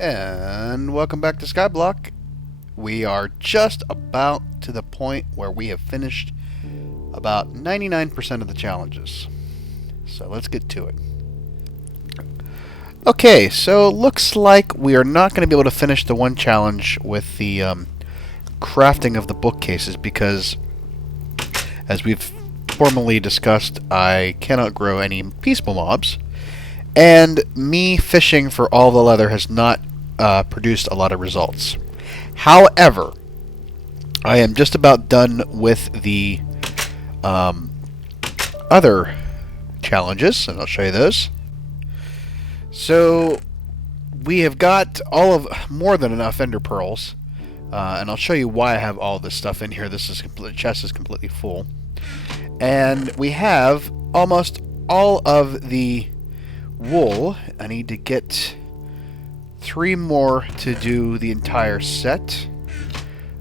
And welcome back to Skyblock. We are just about to the point where we have finished about 99% of the challenges. So let's get to it. Okay, so it looks like we are not going to be able to finish the one challenge with the crafting of the bookcases because, as we've formerly discussed, I cannot grow any peaceful mobs. And me fishing for all the leather has not produced a lot of results. However, I am just about done with the other challenges, and I'll show you those. So we have got more than enough ender pearls, and I'll show you why I have all this stuff in here. The chest is completely full, and we have almost all of the wool. I need to get 3 more to do the entire set.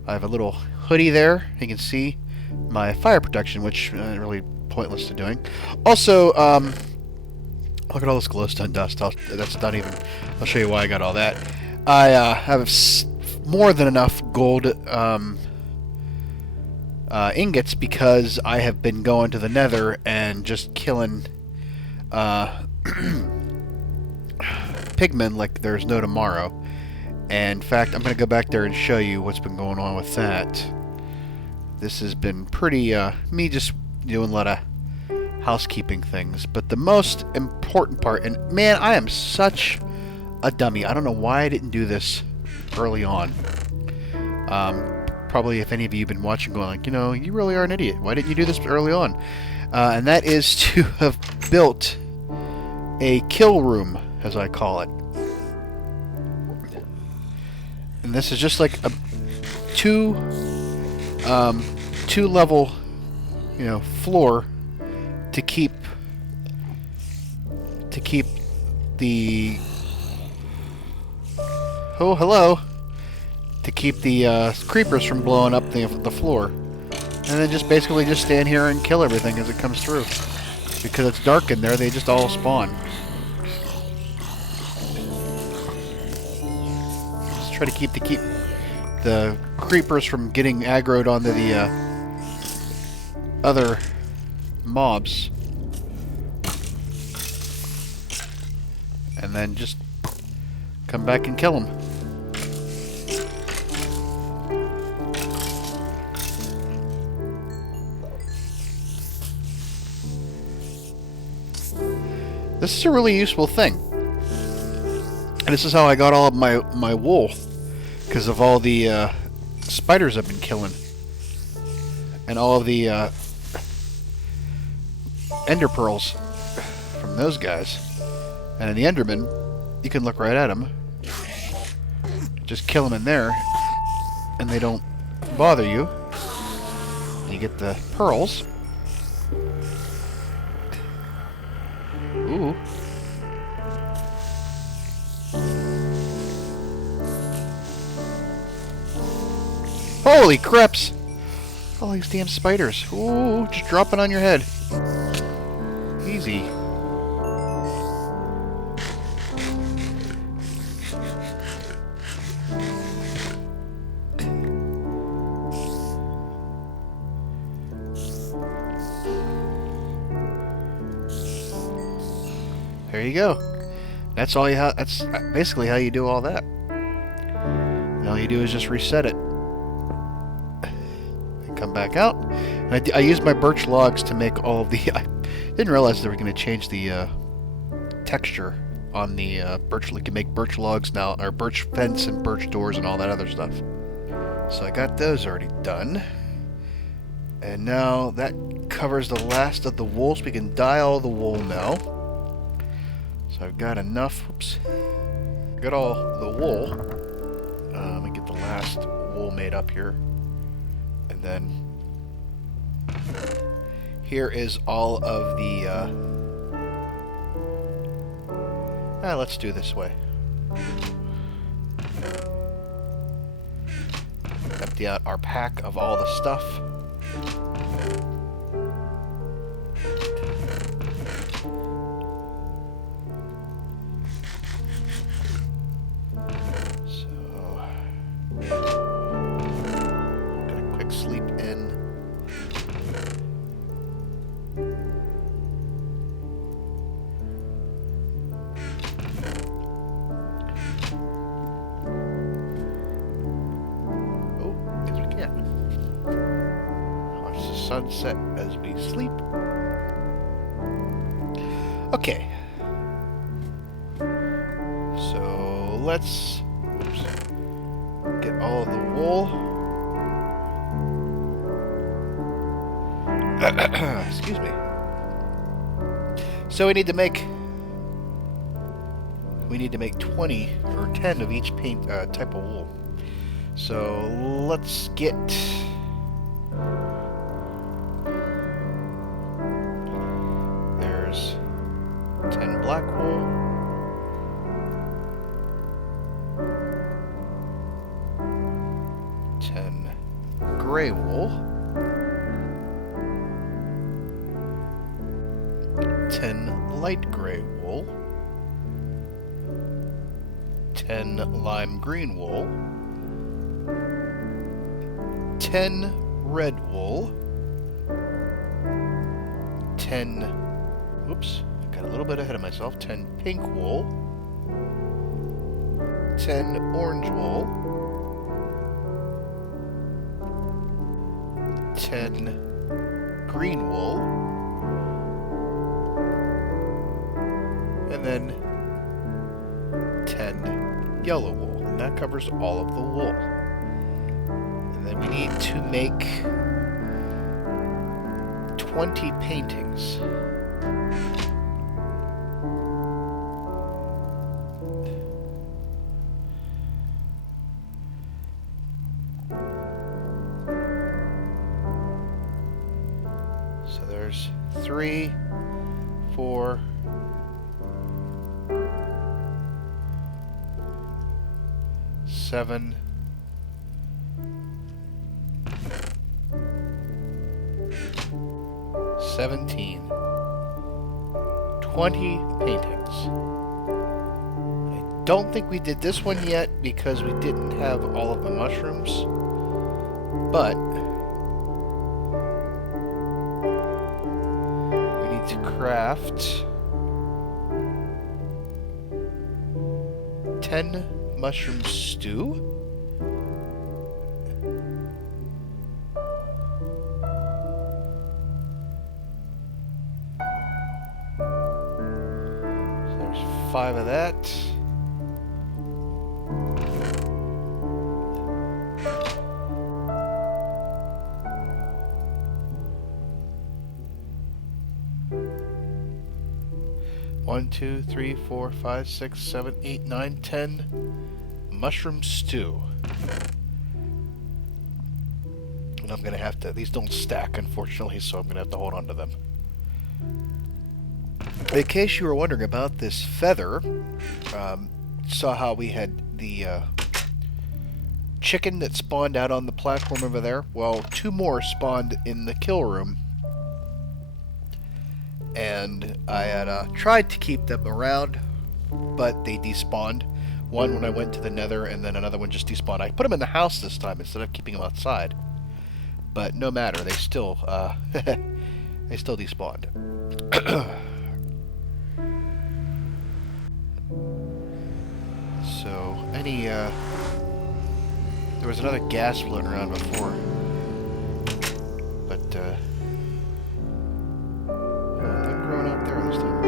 I have a little hoodie there. You can see my fire protection, which is really pointless to doing. Also, look at all this glowstone dust. That's not even... I'll show you why I got all that. I have more than enough gold ingots because I have been going to the nether and just killing pigmen like there's no tomorrow. And in fact, I'm going to go back there and show you what's been going on with that. This has been pretty, me just doing a lot of housekeeping things. But the most important part, and man, I am such a dummy. I don't know why I didn't do this early on. Probably if any of you have been watching going like, you know, you really are an idiot. Why didn't you do this early on? And that is to have built a kill room, as I call it. And this is just like a two level, floor to keep the to keep the creepers from blowing up the floor, and then just basically just stand here and kill everything as it comes through. Because it's dark in there, they just all spawn. Just try to keep the creepers from getting aggroed onto the other mobs. And then just come back and kill them. This is a really useful thing. And this is how I got all of my wool. Because of all the spiders I've been killing. And all of the ender pearls from those guys. And the endermen, you can look right at them. Just kill them in there. And they don't bother you. And you get the pearls. Ooh. Holy creps! All these damn spiders. Ooh, just dropping on your head. Easy. There you go. That's all you have. That's basically how you do all that. And all you do is just reset it. And come back out. And I used my birch logs to make all of the... I didn't realize they were going to change the texture on the birch. You can make birch logs now, or birch fence and birch doors and all that other stuff. So I got those already done. And now that covers the last of the wool, so we can dye all the wool now. So I've got enough. Oops. I got all the wool. Let me get the last wool made up here. And then here is all of the... let's do this way. Empty out our pack of all the stuff. sunset as we sleep. Okay. So let's get all of the wool. Excuse me. So we need to make 20 or 10 of each paint type of wool. So let's get there's 10 black wool, 10 gray wool, 10 light gray wool, 10 lime green wool, 10 red wool, 10, oops, got a little bit ahead of myself, 10 pink wool, 10 orange wool, 10 green wool, and then 10 yellow wool, and that covers all of the wool. And then we need to make 20 paintings. So there's 3, 4, 7, 17, 20 paintings. I don't think we did this one yet because we didn't have all of the mushrooms, but we need to craft 10 mushroom stew. So there's 5 of that. One, 2, 3, 4, 5, 6, 7, 8, 9, 10 mushroom stew. And I'm gonna have to, these don't stack unfortunately, so I'm gonna have to hold on to them. In case you were wondering about this feather, saw how we had the chicken that spawned out on the platform over there? Well, 2 more spawned in the kill room. And I had tried to keep them around, but they despawned. One when I went to the nether, and then another one just despawned. I put them in the house this time instead of keeping them outside. But no matter, they still they still despawned. So any there was another gas floating around before, but nothing growing out there this time.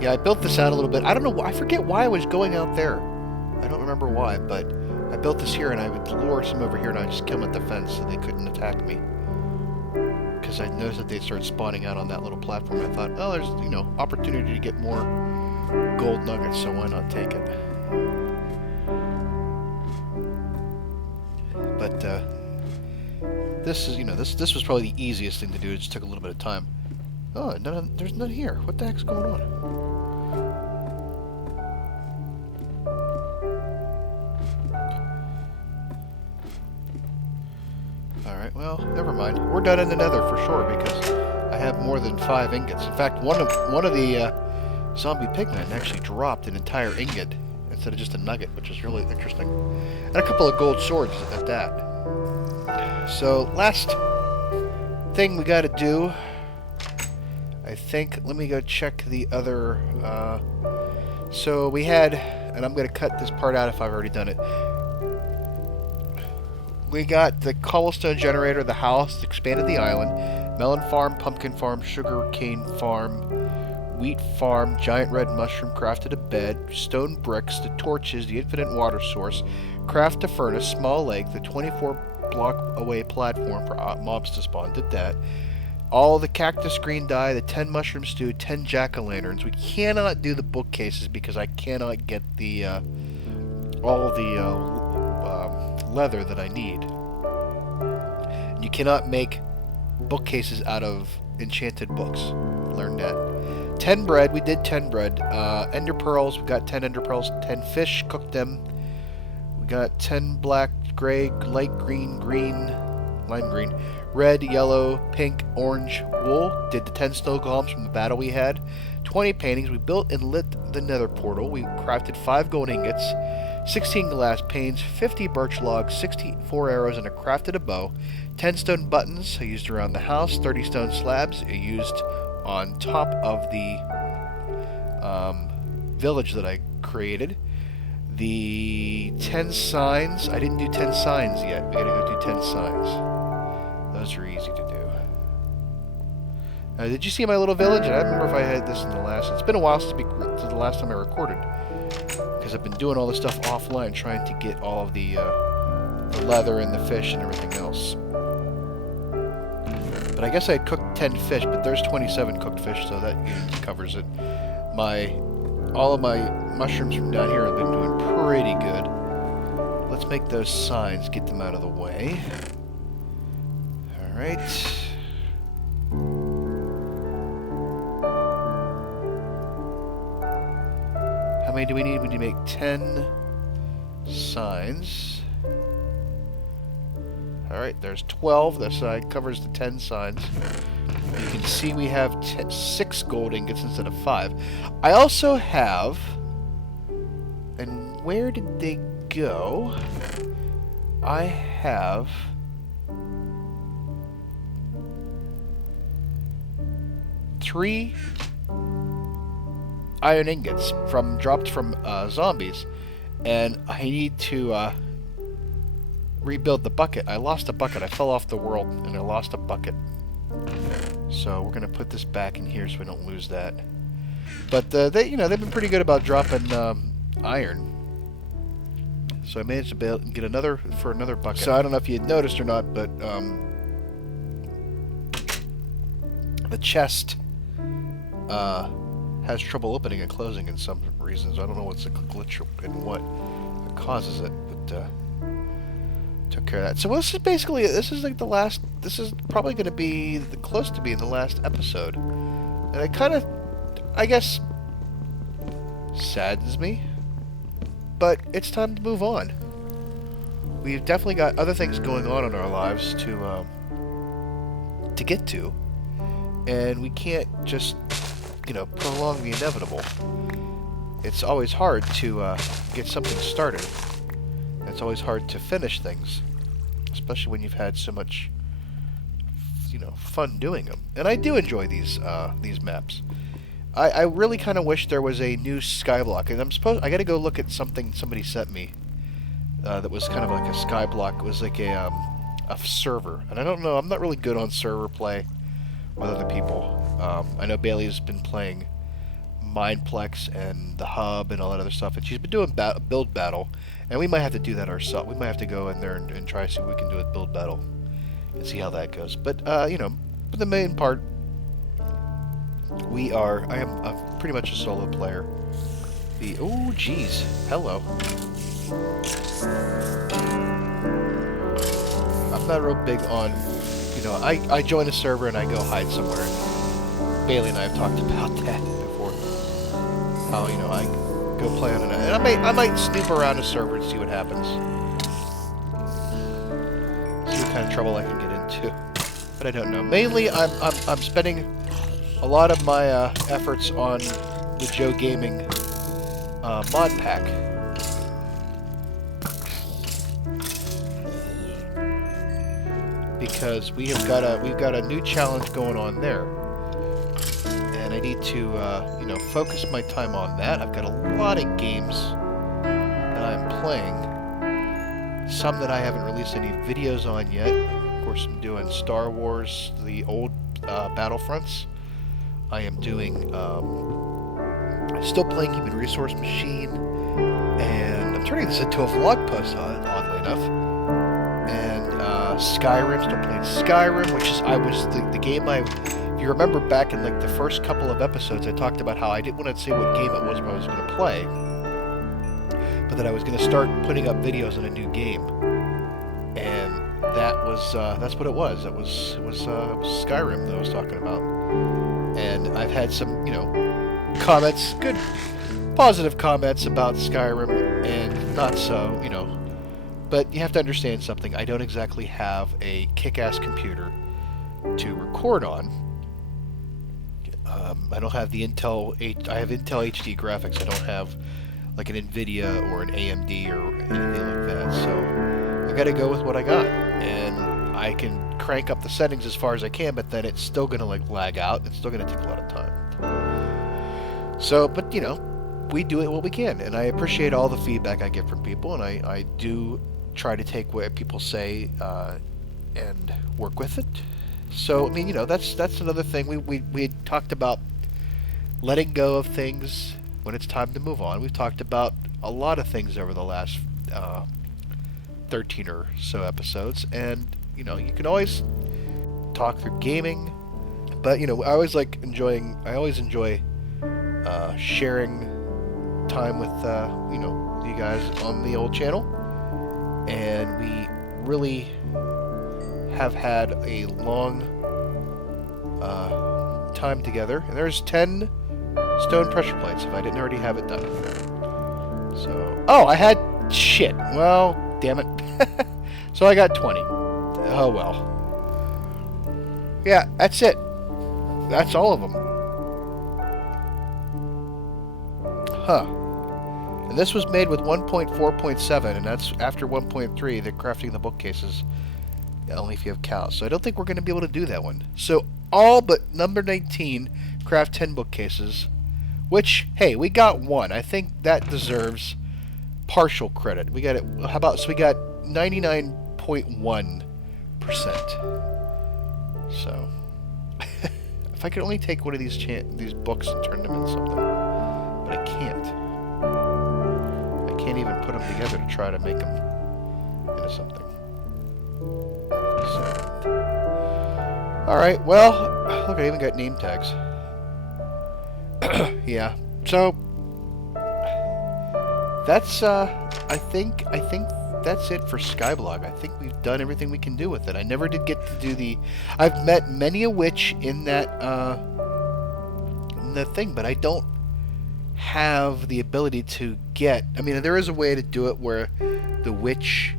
Yeah, I built this out a little bit. I don't know. I forget why I was going out there. I don't remember why, but I built this here, and I would lure some over here, and I just kill them at the fence so they couldn't attack me. Because I noticed that they'd start spawning out on that little platform. I thought, oh, there's, you know, opportunity to get more gold nuggets, so why not take it? But this is, you know, this was probably the easiest thing to do. It just took a little bit of time. Oh, there's none here. What the heck's going on? Alright, well, never mind. We're done in the nether for sure because I have more than 5 ingots. In fact, one of the zombie pigmen actually dropped an entire ingot instead of just a nugget, which is really interesting. And a couple of gold swords at that. So, last thing we gotta do, I think, let me go check the other, so we had, and I'm gonna cut this part out if I've already done it. We got the cobblestone generator, the house, expanded the island, melon farm, pumpkin farm, sugar cane farm, wheat farm, giant red mushroom, crafted a bed, stone bricks, the torches, the infinite water source, craft a furnace, small lake, the 24 block away platform for mobs to spawn, did that. All the cactus green dye, the 10 mushroom stew, 10 jack-o'-lanterns. We cannot do the bookcases because I cannot get the all the leather that I need. You cannot make bookcases out of enchanted books. Learn that. 10 bread. We did 10 bread. Ender pearls. We got 10 ender pearls. 10 fish. Cooked them. We got 10 black, gray, light green, green, lime green, red, yellow, pink, orange wool. Did the 10 snow golems from the battle we had. 20 paintings. We built and lit the nether portal. We crafted 5 gold ingots, 16 glass panes, 50 birch logs, 64 arrows, and I crafted a bow. 10 stone buttons I used around the house. 30 stone slabs I used on top of the village that I created. The 10 signs. I didn't do 10 signs yet. We gotta go do 10 signs. Those are easy to do. Did you see my little village? I don't remember if I had this in the last... It's been a while since the last time I recorded. Because I've been doing all this stuff offline, trying to get all of the leather and the fish and everything else. But I guess I had cooked 10 fish, but there's 27 cooked fish, so that covers it. All of my mushrooms from down here have been doing pretty good. Let's make those signs, get them out of the way. Alright. How many do we need? We need to make 10 signs. Alright, there's 12. That side covers the 10 signs. You can see we have 6 gold ingots instead of 5. I also have... And where did they go? I have... 3 iron ingots dropped from zombies. And I need to rebuild the bucket. I lost a bucket. I fell off the world and I lost a bucket. So we're gonna put this back in here so we don't lose that. But they've been pretty good about dropping iron. So I managed to get another bucket. So I don't know if you had noticed or not, but the chest has trouble opening and closing in some reasons. I don't know what's a glitch and what causes it, but took care of that. So this is like the last. This is probably going to be close to being the last episode, and it kind of, I guess, saddens me. But it's time to move on. We've definitely got other things going on in our lives to get to, and we can't just prolong the inevitable. It's always hard to get something started. It's always hard to finish things, especially when you've had so much, fun doing them. And I do enjoy these maps. I really kind of wish there was a new Skyblock, and I got to go look at something somebody sent me that was kind of like a Skyblock. It was like a server, and I don't know. I'm not really good on server play with other people. I know Bailey's been playing Mindplex and the Hub and all that other stuff, and she's been doing build battle, and we might have to do that ourselves. We might have to go in there and try to see what we can do with build battle and see how that goes. But for the main part, I am pretty much a solo player. Oh geez, hello. I'm not real big on, I join a server and I go hide somewhere. Bailey and I have talked about that before. How, I go play on it, and I might snoop around a server and see what happens. See what kind of trouble I can get into. But I don't know. Mainly, I'm spending a lot of my efforts on the Joe Gaming mod pack. Because we've got a new challenge going on there. And I need to, focus my time on that. I've got a lot of games that I'm playing, some that I haven't released any videos on yet. Of course, I'm doing Star Wars, the old Battlefronts. I am doing, still playing Human Resource Machine, and I'm turning this into a vlog post, oddly enough. And Skyrim, still playing Skyrim, which is the game if you remember back in like the first couple of episodes, I talked about how I didn't want to say what game it was I was going to play, but that I was going to start putting up videos on a new game, and that's what it was. It was Skyrim that I was talking about, and I've had some comments, good positive comments about Skyrim, and not so, But you have to understand something. I don't exactly have a kick-ass computer to record on. I don't have the I have Intel HD graphics. I don't have like an NVIDIA or an AMD or anything like that. So I got to go with what I got, and I can crank up the settings as far as I can, but then it's still going to like lag out. It's still going to take a lot of time. So, but we do it what we can, and I appreciate all the feedback I get from people, and I do try to take what people say and work with it. So I mean, that's another thing. We had talked about letting go of things when it's time to move on. We've talked about a lot of things over the last 13 or so episodes, and you can always talk through gaming, but I always enjoy sharing time with you guys on the old channel, and we really have had a long time together. And there's 10 stone pressure plates if I didn't already have it done. So I had shit. Well, damn it. So I got 20. Oh well. Yeah, that's it. That's all of them. Huh. And this was made with 1.4.7, and that's after 1.3, the crafting the bookcases, only if you have cows. So I don't think we're going to be able to do that one. So all but number 19, craft 10 bookcases, which, hey, we got one. I think that deserves partial credit. We got it, so we got 99.1%. So, if I could only take one of these books and turn them into something, but I can't. I can't even put them together to try to make them into something. So, alright, well, look, I even got name tags. Yeah, so, that's, I think that's it for Skyblock. I think we've done everything we can do with it. I never did get to do I've met many a witch in that, thing, but I don't have the ability to get... I mean, there is a way to do it where the witch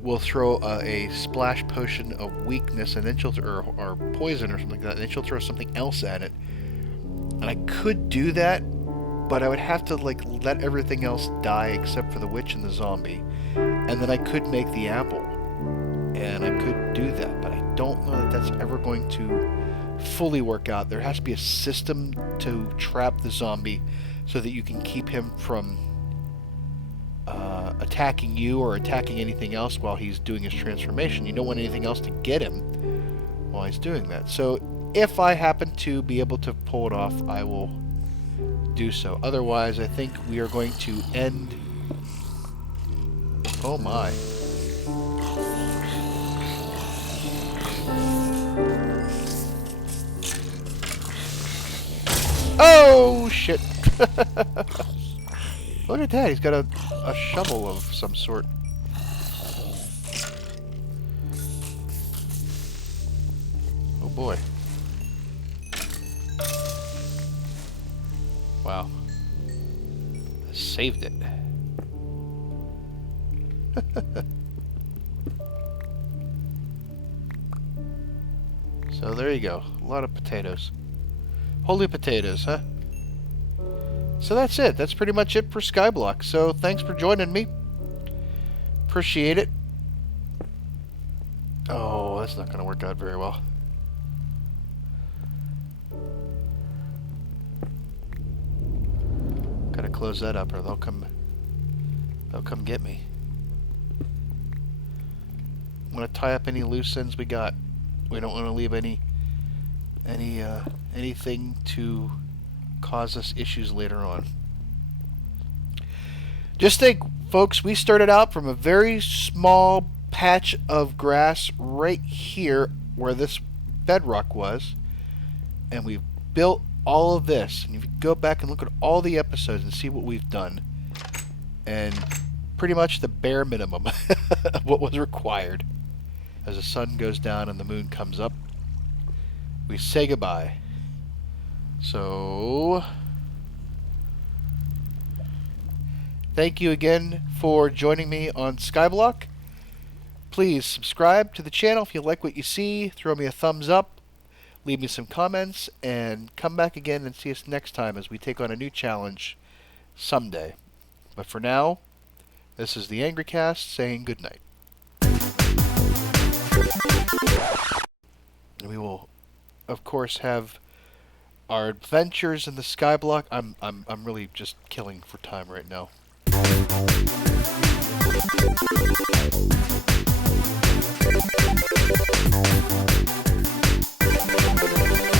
will throw a splash potion of weakness, and then she'll or poison or something like that, and then she'll throw something else at it. And I could do that, but I would have to like let everything else die except for the witch and the zombie, and then I could make the apple, and I could do that, but I don't know that that's ever going to fully work out. There has to be a system to trap the zombie so that you can keep him from attacking you or attacking anything else while he's doing his transformation. You don't want anything else to get him while he's doing that. So if I happen to be able to pull it off, I will do so. Otherwise, I think we are going to end... Oh my. Oh shit. Look at that, he's got a shovel of some sort. Oh boy. Wow. I saved it. So there you go. A lot of potatoes. Holy potatoes, huh? So that's it. That's pretty much it for Skyblock. So thanks for joining me. Appreciate it. Oh, that's not going to work out very well. Gotta close that up or they'll come get me. want to tie up any loose ends we got. We don't want to leave anything to cause us issues later on. Just think, folks, we started out from a very small patch of grass right here where this bedrock was, and we've built all of this. And if you go back and look at all the episodes and see what we've done, and pretty much the bare minimum of what was required. As the sun goes down and the moon comes up, we say goodbye. So, thank you again for joining me on Skyblock. Please subscribe to the channel if you like what you see. Throw me a thumbs up. Leave me some comments. And come back again and see us next time as we take on a new challenge someday. But for now, this is the Angry Cast saying goodnight. And we will, of course, have our adventures in the Skyblock. I'm really just killing for time right now.